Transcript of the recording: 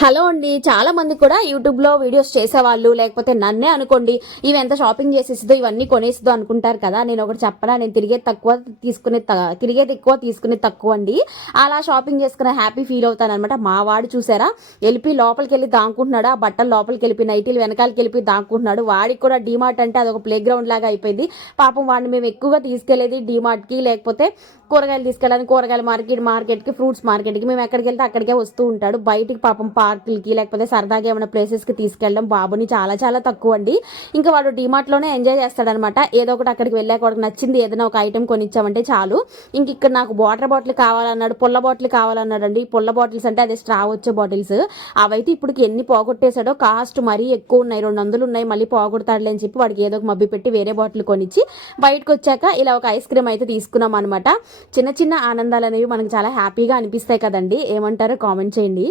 Hello అండి. చాలా మంది కూడా యూట్యూబ్లో వీడియోస్ చేసేవాళ్ళు, లేకపోతే నన్నే అనుకోండి, ఇవి ఎంత షాపింగ్ చేసేసిదో ఇవన్నీ కొనేసిదో అనుకుంటారు కదా. నేను ఒకటి చెప్పనా, నేను తిరిగేది ఎక్కువ తీసుకునేది తక్కువ అండి. అలా షాపింగ్ చేసుకునే హ్యాపీ ఫీల్ అవుతాను అనమాట. మా వాడు చూసారా, లోపలికి వెళ్ళి దాక్కుంటున్నాడు. ఆ బట్టలు లోపలికి వెళ్ళి, నైటీలు వెనకాలకి వెళ్ళి దాక్కుంటున్నాడు. వాడికి కూడా డీమార్ట్ అంటే అదొక ప్లే గ్రౌండ్ లాగా అయిపోయింది. పాపం వాడిని మేము ఎక్కువగా తీసుకెళ్లేది డీమార్ట్కి, లేకపోతే కూరగాయలు తీసుకెళ్ళాలని కూరగాయల మార్కెట్కి, ఫ్రూట్స్ మార్కెట్కి. మేము ఎక్కడికి వెళ్తే అక్కడికే వస్తూ ఉంటాడు. బయటికి పాపం పార్కులకి, లేకపోతే సరదాగా ఏమైనా ప్లేసెస్కి తీసుకెళ్ళడం బాబుని చాలా చాలా తక్కువ అండి. ఇంకా వాడు డీమార్ట్లోనే ఎంజాయ్ చేస్తాడనమాట. ఏదో ఒకటి అక్కడికి వెళ్ళాక వాడికి నచ్చింది ఏదైనా ఒక ఐటెం కొనిచ్చామంటే చాలు. ఇంక ఇక్కడ నాకు వాటర్ బాటిల్ కావాలన్నాడు, పుల్ల బాటిల్ కావాలన్నాడు అండి. పుల్ల బాటిల్స్ అంటే అదే స్ట్రా వచ్చే బాటిల్స్. అవైతే ఇప్పటికి ఎన్ని పోగొట్టేశాడో. కాస్ట్ మరీ ఎక్కువ ఉన్నాయి, 200 ఉన్నాయి. మళ్ళీ పోగొడతాడులే అని చెప్పి వాడికి ఏదో ఒక మబ్బి పెట్టి వేరే బాటిల్ కొనిచ్చి బయటకు వచ్చాక ఇలా ఒక ఐస్ క్రీమ్ అయితే తీసుకున్నాం అనమాట. చిన్న చిన్న ఆనందాలు అనేవి మనకు చాలా హ్యాపీగా అనిపిస్తాయి కదండి. ఏమంటారో కామెంట్ చేయండి.